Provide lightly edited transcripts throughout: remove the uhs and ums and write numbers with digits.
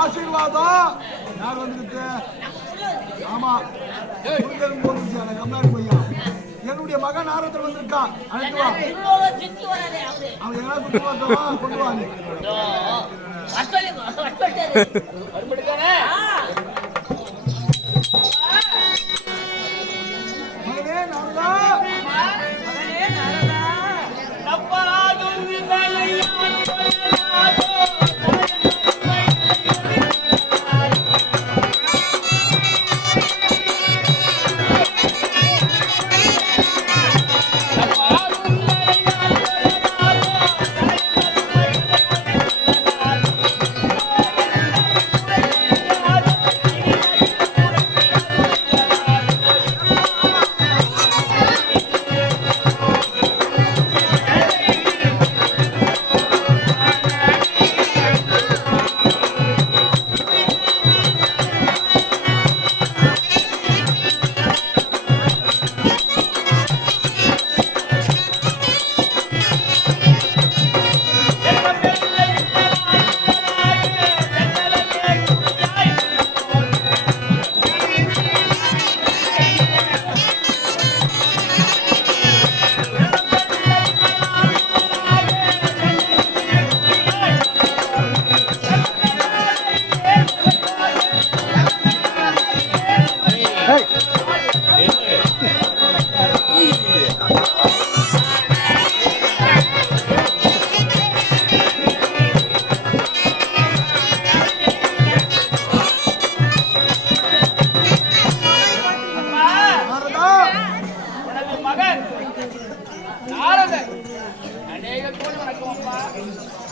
ஆசீர்வாதம் யார் வந்துருக்கு? ஆமா, கம்னாடி பையா என்னுடைய மகன் நாரத்தில் வந்திருக்கான். அழைத்து வா. அவன் என்ன சுத்தி பார்த்தவா கொண்டு வா. மகனே நாரதா, மகனே நாரதா,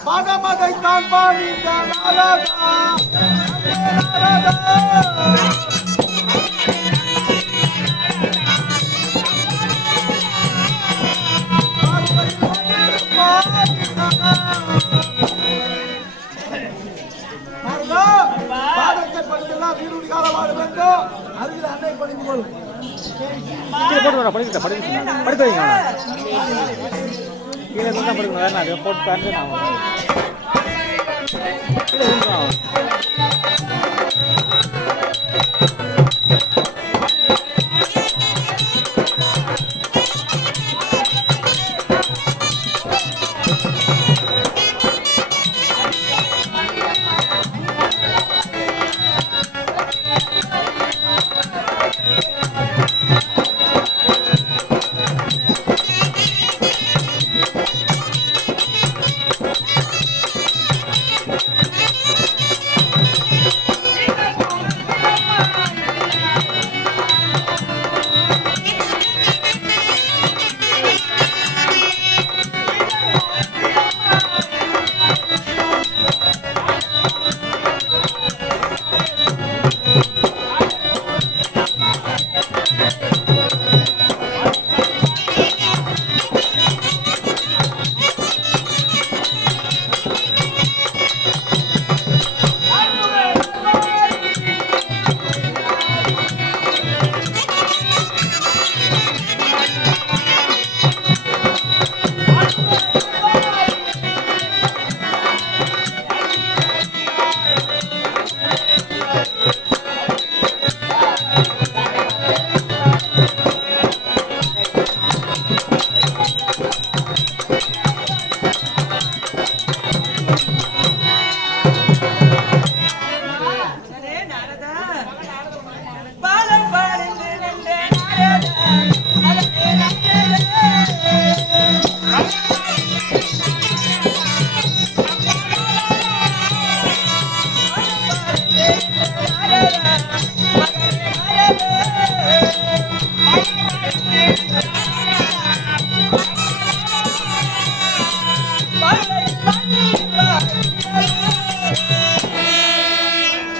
பகமதைத்தான் பாடிந்த நாரதா, நாரதா பாதத்தை படித்தெல்லாம் வீடு கால வாழ வேண்டும். அருகில் அன்னை படித்து கொள்ளும். படிக்க வைங்க. கீழே தான் படிக்கணும். வேற நான் போட்டு காட்டு நான்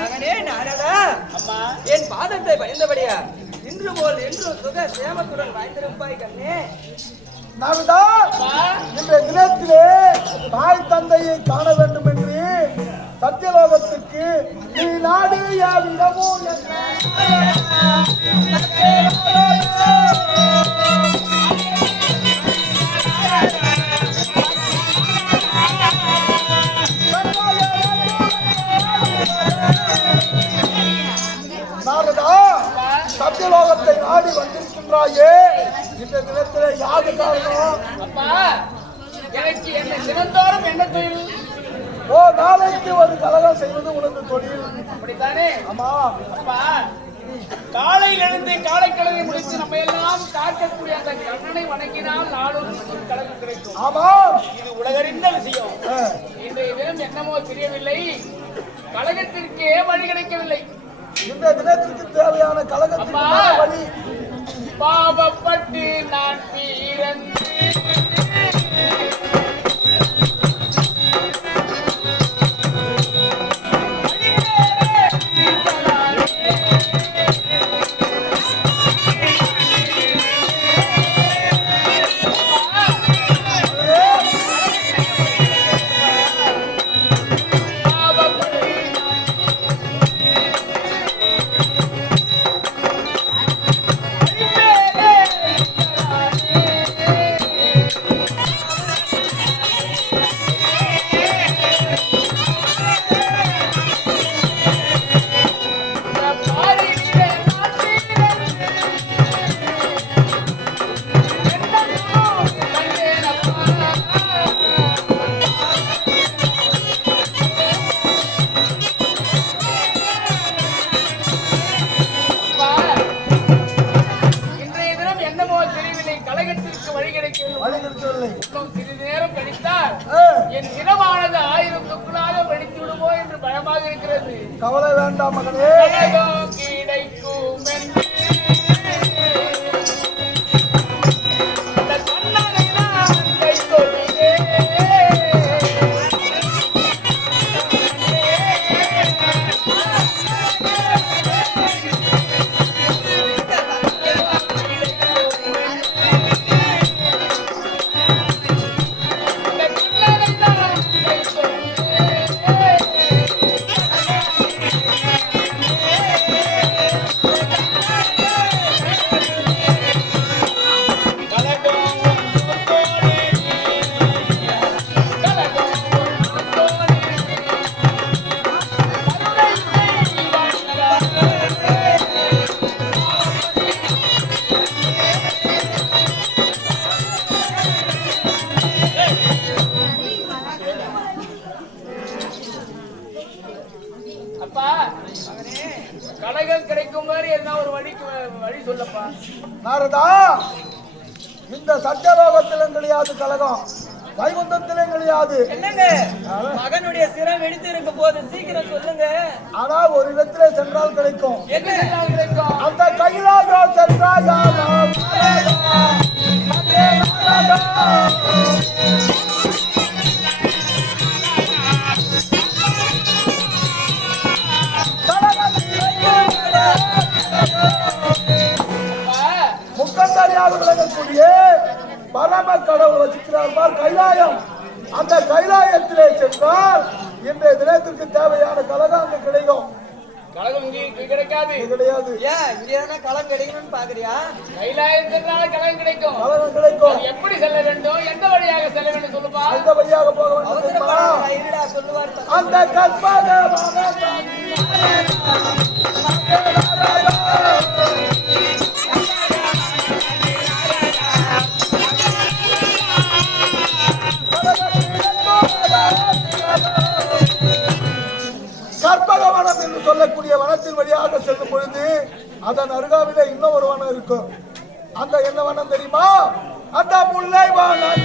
மகனே நாரதா, அம்மா என் பாதத்தை பணிந்தபடியா இன்று போல் என்று சுக சேமத்துடன் வாய்ந்திருப்பாய் கண்ணே. நாரதா, இன்றைய தினத்திலே தாய் தந்தையை காண வேண்டும் என்று சத்தியலோகத்திற்கு நீ நாடு யாவிடமோ நாரதா, சத்தியலோகத்தை நாடி வந்திருக்கின்றாயே, இந்த தினத்திலே யாது காரணம்? அப்பா எனக்கு என்ன தினந்தோறும் என்ன தொழில்? ஓ, நாளைக்கு ஒரு கலகம் செய்வது உனக்கு தொழில். அப்படித்தானே? ஆமா. அப்பா காலையில் எழுந்து காலை கடலை முடித்து நம்ம எல்லாம் காக்கக்கூடிய அந்த கண்ணனை வணங்கினால் நாளும் ஒரு கழகம் கிடைக்கும். ஆமா. இது உலகறிந்த விஷயம். இன்றைய தினம் என்னமோ தெரியவில்லை, கழகத்திற்கே வழி கிடைக்கவில்லை. இந்த தினத்திற்கு தேவையான கலகத்திற்கு அப்பா, வழி. பாவப்பட்டு நான் பிறந்து சிறிது நேரம் கழித்தால் என் தினமானது 1000 துக்குளாக வெடித்து விடுமோ என்று பயமாக இருக்கிறது. கவலை வேண்டாம் மகனே. கிடைக்கும் என்று அந்த கண்ணனை நான் கை தொழுதேன். அப்பா கலகம் கிடைக்கும் மாதிரி என்ன ஒரு வழி சொல்லப்பா. நாரதா, இந்த சத்தியலோகத்திலும் கிடையாது கலகம், வைகுந்தத்திலும் கிடையாது. என்னங்க மகனுடைய சிரம் வெடித்து இருக்க போது சீக்கிரம் சொல்லுங்க. ஆனா ஒரு இடத்திலே சென்றால் கிடைக்கும். என்ன சென்றால் கிடைக்கும்? அந்த கைலாயம் சென்றாயா முக்கந்தறியாக விளங்கக்கூடிய பரம கடவுள் வசிக்கிறார் கைலாயம். அந்த கைலாயத்திலே சென்றால் இன்றைய தினத்திற்கு தேவையான கலகம் அங்கு கிடைக்கும். கலகம் இங்கே கிடைக்காது. கிடையாது. ஏன் இங்கேயான களம் கிடைக்கணும்னு பாக்குறியா? கைலாயத்தினால கலகம் கிடைக்கும். கலகம் கிடைக்கும். அது எப்படி செல்ல வேண்டும், எந்த வழியாக செல்ல வேண்டும் சொல்லுப்பா. அந்த வழியாக போக வேண்டும் தெரியுமா? சொல்லுவார். அந்த கற்பக கற்பகவனம் என்று சொல்லக்கூடிய வனத்தின் வழியாக செல்லும் பொழுது அதன் அருகாமையில இன்னும் ஒரு வனம் இருக்கும். அந்த என்ன வனம் தெரியுமா? அந்த முல்லை வனம்.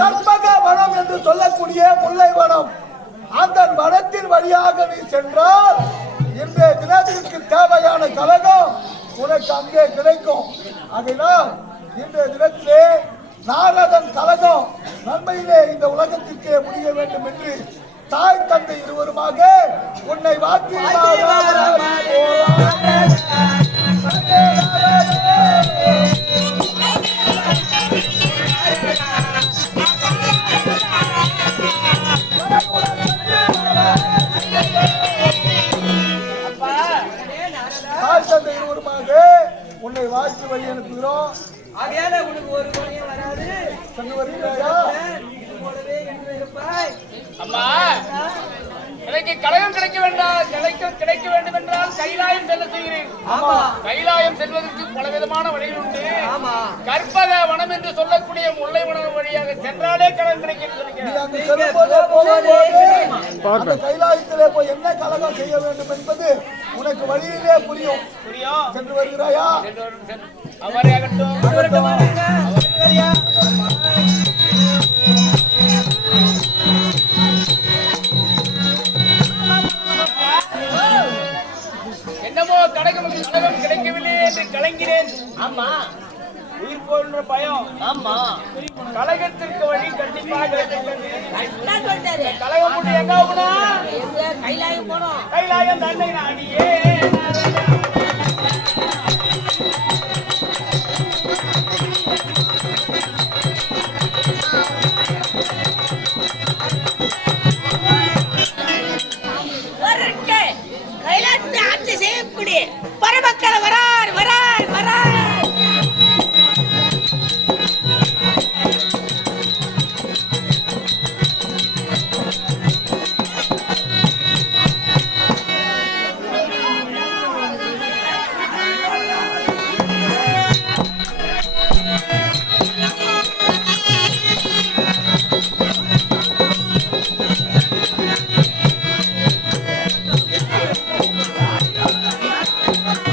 கற்பக வனம் என்று சொல்லக்கூடிய முல்லை வனம். அந்த வனத்தின் வழியாக சென்றால் இன்றைய தினத்திற்கு தேவையான கலகம் உனக்கு அங்கே கிடைக்கும். ஆகையினால் இன்றைய தினத்திலே நாரதன் கலகம் நன்மையிலே இந்த உலகத்திற்கே முடிய வேண்டும் என்று தாய் தந்தை இருவருமாக உன்னை வாத்தி தாய் தந்தை இருவருமாக உன்னை வாழ்த்து வழி அனுப்புகிறோம். ஆகையால உனக்கு ஒரு குறையும் வராது. சொன்ன வருகிறாயா? இது போலவே என்று இருப்பாய். அம்மா எனக்கு கலகம் கிடைக்க வேண்டும் என்றால் கைலாயம் செல்ல செய்கிறேன். ஆமா கைலாயம் செல்வதற்கு பலவிதமான வழிகள் உண்டு. ஆமா கற்பக வனம் என்று சொல்லக்கூடிய முல்லை வனம் வழியாக சென்றாலே கலகம் கிடைக்கிறது. நீ அங்கு செல்லும்போது போகும்போது அந்த கைலாயத்திலே போய் என்ன கலகம் செய்ய வேண்டும் என்பது உனக்கு வழியிலே புரியும். புரியும். சென்று வருகிறாயா? அவரே ஆகட்டும். என்னமோ கலகம் கிடைக்கவில்லை என்று கலங்கிறேன். ஆமா உயிர் போன்ற பயம். ஆமா கலகத்திற்கு வழி கண்டிப்பாக கிடைக்கிறது. என்ன சொல்றாரு? கலகம் முடி எங்க போனா? கைலாயம் போனோம். கைலாயம் தன்னை நாடியே கைலாயத்தை ஆட்சி செய்யக்கூடிய பரமக்கடவுள்